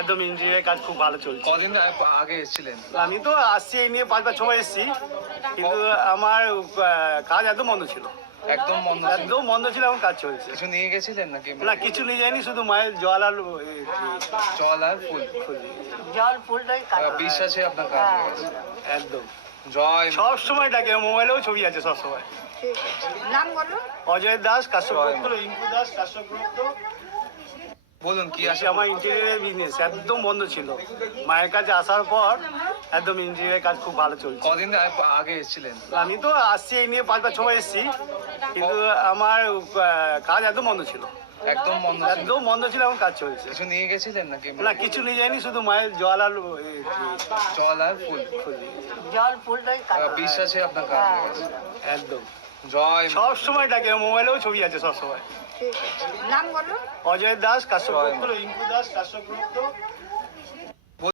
একদম ইঞ্জিনিয়ারের কাজ খুব ভালো চলছে। কদিন আগে এসেছিলেন? আমি তো আসছি এই নিয়ে পাঁচবার ছবার এসেছি। কিন্তু আমার কাজ একদম বন্ধ ছিল। একদম বন্ধ একদম বন্ধ ছিল এখন কাজ চলছে। কিছু নিয়ে গেছিলেন নাকি? না কিছু নিয়ে শুধু মায়ের জল আর জল আর ফুল। ফুল। জল ফুলটাই বিশ্বাসে আপনার কাজ একদম। জয় সব সময় ডাকে মোবাইলেও ছবি আছে সব সময়। নাম বলো। অজয় দাস কাশ্যপ ইন্দু দাস কাশ্যপ বলুন কি আছে আমার ইঞ্জিনিয়ারের বিজনেস একদম বন্ধ ছিল। মায়ের কাছে আসার পর একদম ইঞ্জিনিয়ারের কাজ খুব ভালো চলছে। কদিন আগে এসেছিলেন? আমি তো আসছি এই নিয়ে পাঁচবার ছবার এসেছি কিন্তু আমার কাজ একদম বন্ধ ছিল। একদম বন্ধ একদম বন্ধ ছিল এখন কাজ চলছে। কিছু নিয়ে গেছিলেন নাকি? না কিছু নিয়ে যায়নি শুধু মায়ের জল আর জল আর ফুল। ফুল। জল ফুলটাই বিশ্বাসে আপনার কাজ একদম। জয়। সব সময় ডাকে মোবাইলেও ছবি আছে সব সময়। নাম বলো। অজয় দাস কাশ্যপ ইঙ্কু দাস কাশ্যপ গুপ্ত।